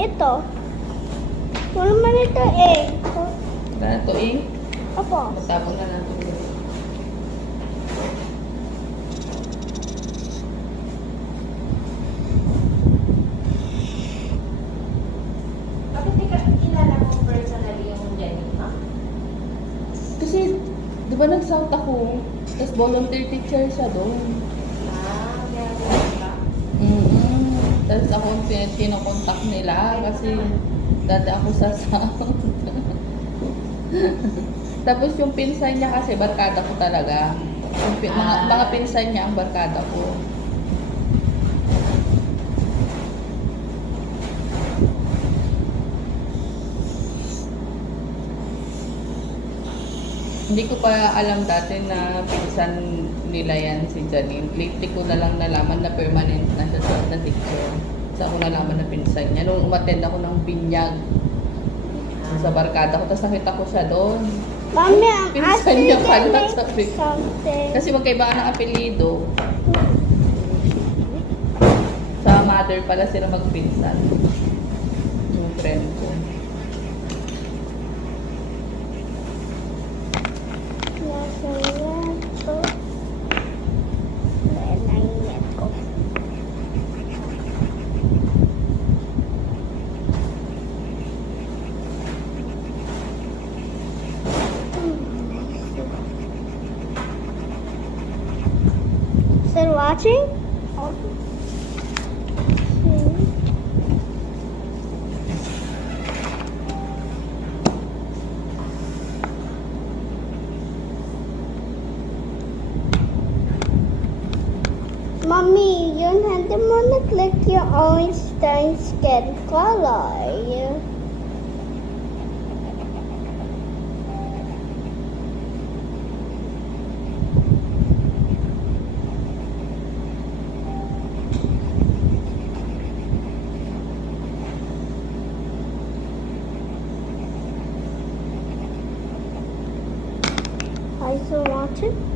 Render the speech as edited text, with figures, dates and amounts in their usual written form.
ito. Wala man ito eh. Wala na to eh. Opo. Matapon na natin. Bakit di ka kilala mo personally yung Jenny, ha? Kasi, di ba nag-south ako? Tapos volunteer teacher siya doon. Kaya ganun ka. Tapos ako kinokontak nila kasi dati ako sa south. Tapos yung pinsan niya kasi barkada ko talaga. Yung mga pinsan niya ang barkada ko. Hindi ko pa alam dati na pinsan nila yan si Janine. Lately ko na lang nalaman na permanent na siya na teacher. Sa ako nalaman na pinsan niya. Nung umattend ako ng binyag sa barkada ko, tapos nakita ko siya doon. Mami, ang Pinsan niya pala, sabi ko. something. Kasi magkaiba ng apelido. Sa mother pala sila magpinsan. Yung friend ko. Nasa ito. Naingat ko. Still watching? Mommy, yun hindi mo na-click yung Einstein skin color. Are you still watching?